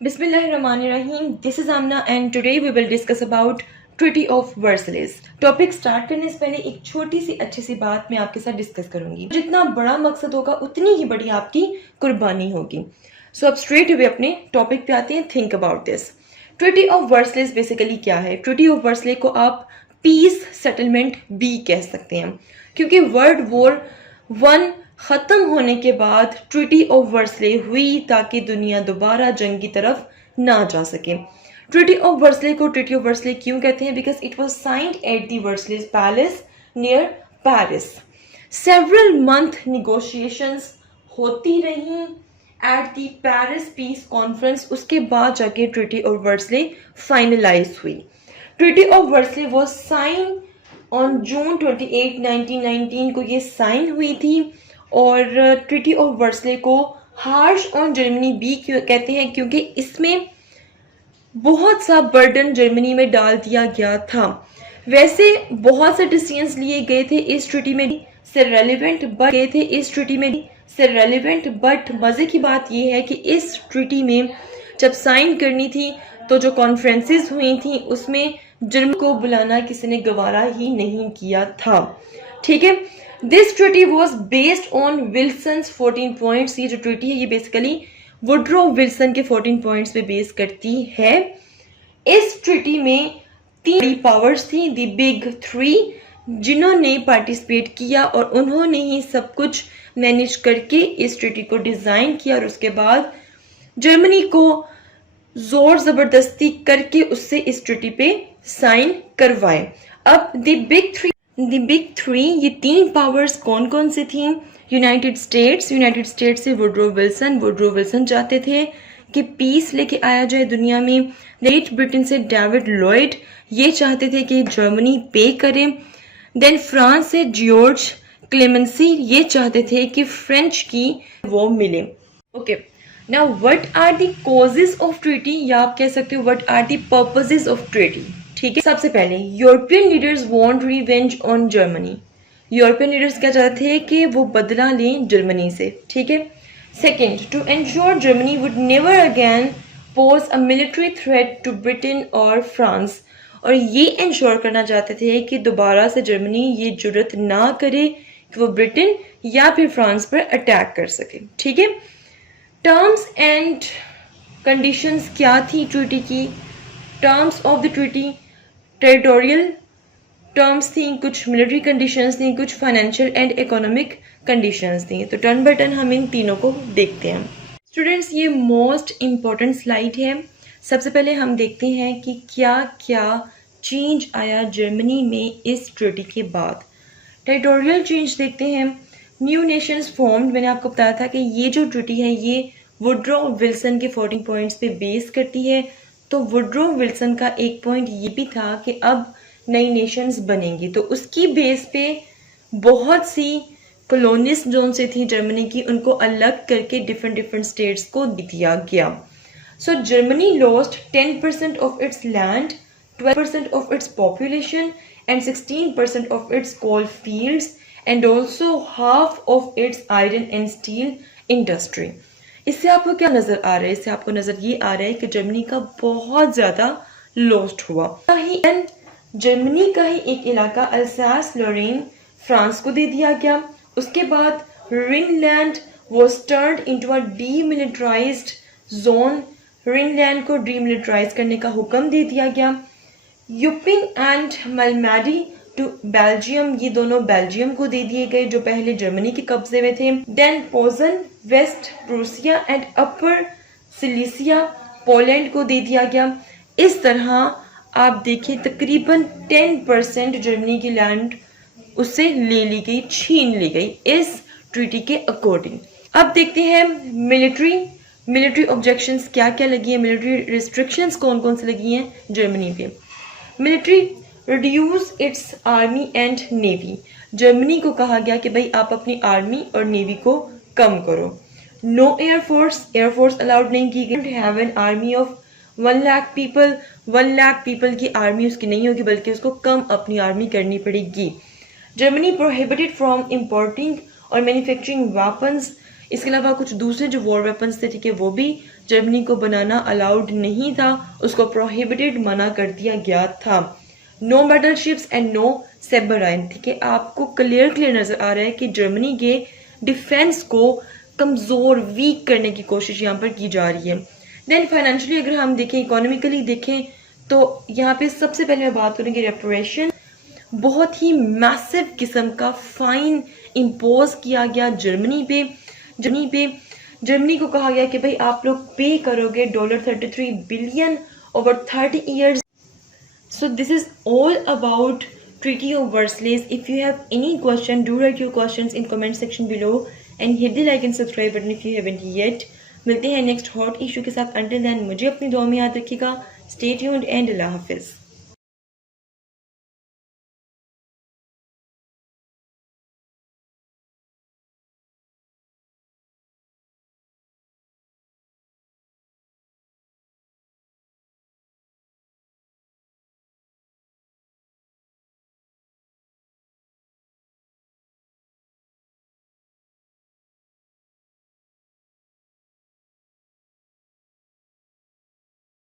Bismillahirrahmanirrahim. This is Amna and today we will discuss about Treaty of Versailles. Topic start करने से पहले एक छोटी सी अच्छी सी बात मैं आपके साथ डिस्कस करूंगी. जितना बड़ा मकसद होगा उतनी ही बड़ी आपकी कुर्बानी होगी. सो अब स्ट्रेट अवे अपने टॉपिक पे आते हैं. Think about this. Treaty of Versailles basically क्या है? ट्रीटी ऑफ वर्सले को आप पीस सेटलमेंट भी कह सकते हैं, क्योंकि वर्ल्ड वॉर 1 ख़त्म होने के बाद ट्रीटी ऑफ वर्सले हुई ताकि दुनिया दोबारा जंग की तरफ ना जा सके. ट्रीटी ऑफ वर्सले को ट्रीटी ऑफ वर्सले क्यों कहते हैं? Because it was signed at the Versailles palace near Paris. Several month negotiations होती रही at the Paris peace conference. उसके बाद जाके ट्रीटी ऑफ वर्सले फाइनलाइज हुई. Treaty of Versailles was sign on June 28, 1919 को ये साइन हुई थी. और ट्रीटी ऑफ वर्सले को हार्श ऑन जर्मनी भी क्यों कहते हैं? क्योंकि इसमें बहुत सा बर्डन जर्मनी में डाल दिया गया था. वैसे बहुत से डिसीजंस लिए गए थे इस ट्रीटी में से रेलिवेंट बट मज़े की बात यह है कि इस ट्रीटी में जब साइन करनी थी तो जो कॉन्फ्रेंसेस हुई थी उसमें जर्मनी को बुलाना किसी ने गवारा ही नहीं किया था. ठीक है. This treaty was based on Wilson's 14 points. ये जो ट्रीटी है ये बेसिकली वुड्रो विल्सन के 14 पॉइंट्स पे बेस करती है. इस ट्रीटी में 3 पावर्स थी, द बिग 3, जिन्होंने पार्टिसिपेट किया और उन्होंने ही सब कुछ मैनेज करके इस ट्रीटी को डिजाइन किया और उसके बाद जर्मनी को जोर जबरदस्ती करके उससे इस ट्रीटी पे साइन करवाए. अब द बिग थ्री ये 3 पावर्स कौन कौन सी थी? यूनाइटेड स्टेट्स से वुड्रो विल्सन चाहते थे कि पीस लेके आया जाए दुनिया में. ग्रेट ब्रिटेन से डेविड लॉयड ये चाहते थे कि जर्मनी पे करे. देन फ्रांस से जॉर्ज क्लेमेंसी ये चाहते थे कि फ्रेंच की वो मिले. Okay, now what are the causes of treaty, या आप कह सकते हो what are the purposes of treaty. ठीक है. सबसे पहले European leaders want revenge on Germany. European leaders क्या चाहते थे कि वो बदला लें जर्मनी से. ठीक है. Second, to ensure Germany would never again pose a military threat to Britain और फ्रांस. और ये इंश्योर करना चाहते थे कि दोबारा से जर्मनी ये जुर्रत ना करे कि वो ब्रिटेन या फिर फ्रांस पर अटैक कर सके. ठीक है. टर्म्स एंड कंडीशंस क्या थी ट्रीटी की? Terms of the treaty territorial terms थी, कुछ मिलिट्री कंडीशंस थी, कुछ फाइनेंशियल एंड इकोनॉमिक कंडीशंस थी. तो टर्न बाय टर्न हम इन तीनों को देखते हैं. स्टूडेंट्स, ये मोस्ट इम्पॉर्टेंट स्लाइड है. सबसे पहले हम देखते हैं कि क्या क्या चेंज आया जर्मनी में इस ट्रीटी के बाद. टेरिटोरियल चेंज देखते हैं. New Nations formed. मैंने आपको बताया था कि ये जो ट्रीटी है ये वुड्रो विल्सन के 14 पॉइंट्स पे बेस करती है. तो वुड्रो विल्सन का एक पॉइंट ये भी था कि अब नई नेशंस बनेंगी, तो उसकी बेस पे बहुत सी कॉलोनीज जोन से थी जर्मनी की, उनको अलग करके डिफरेंट स्टेट्स को दिया गया. So Germany lost 10% of its land, 12% of its population and 16% of its coal fields and also half of its iron and steel industry. इससे आपको क्या नजर आ रहा है? इससे आपको नजर ये आ रहा है कि जर्मनी का बहुत ज्यादा लॉस्ट हुआ. जर्मनी का ही एक इलाका अल्सास लॉरेन फ्रांस को दे दिया गया. उसके बाद Rhineland was turned into a demilitarized zone. Rhineland को डीमिलिटराइज करने का हुक्म दे दिया गया. Eupen and Malmedy to Belgium, ये दोनों बेल्जियम को दे दिए गए जो पहले जर्मनी के कब्जे में थे. Then Posen, West Prussia and Upper Silesia Poland को दे दिया गया. इस तरह आप देखिए तकरीबन 10% जर्मनी की लैंड उससे ले ली गई, छीन ली गई इस ट्रीटी के अकॉर्डिंग. अब देखते हैं मिलिट्री ऑब्जेक्शंस क्या क्या लगी है, मिलिट्री रिस्ट्रिक्शंस कौन कौन से लगी हैं जर्मनी पे. Military reduce it's army and navy. Germany को कहा गया कि भाई आप अपनी आर्मी और नेवी को कम करो. नो एयरफोर्स अलाउड नहीं की गई. Have an army of 1 lakh people. 1 lakh people की आर्मी उसकी नहीं होगी बल्कि उसको कम अपनी आर्मी करनी पड़ेगी. जर्मनी प्रोहिबिटेड फ्रॉम इम्पोर्टिंग और मैन्युफैक्चरिंग वेपन्स. इसके अलावा कुछ दूसरे जो वॉर वेपन्स थे, ठीक है, वो भी जर्मनी को बनाना अलाउड नहीं था, उसको प्रोहिबिटेड, मना कर दिया गया था। नो बैटलशिप्स एंड नो सबमराइन, ठीक है, आपको क्लियर नजर आ रहा है कि जर्मनी के डिफेंस को कमजोर, वीक करने की कोशिश यहाँ पर की जा रही है। देन फाइनेंशियली अगर हम देखें, इकोनॉमिकली देखें, तो यहाँ पे सबसे पहले मैं बात करूँगी रेपरेशन। बहुत ही मैसिव किस्म का फाइन इम्पोज किया गया जर्मनी को कहा गया कि भाई आप लोग पे करोगे $33 billion over 30 years. So this is all about Treaty of Versailles. If you have any question, do write your questions in comment section below and hit the like and subscribe button if you haven't yet. मिलते हैं next hot issue के साथ। Until then मुझे अपनी दुआ में याद रखिएगा। Stay tuned and अल्लाह हाफिज़।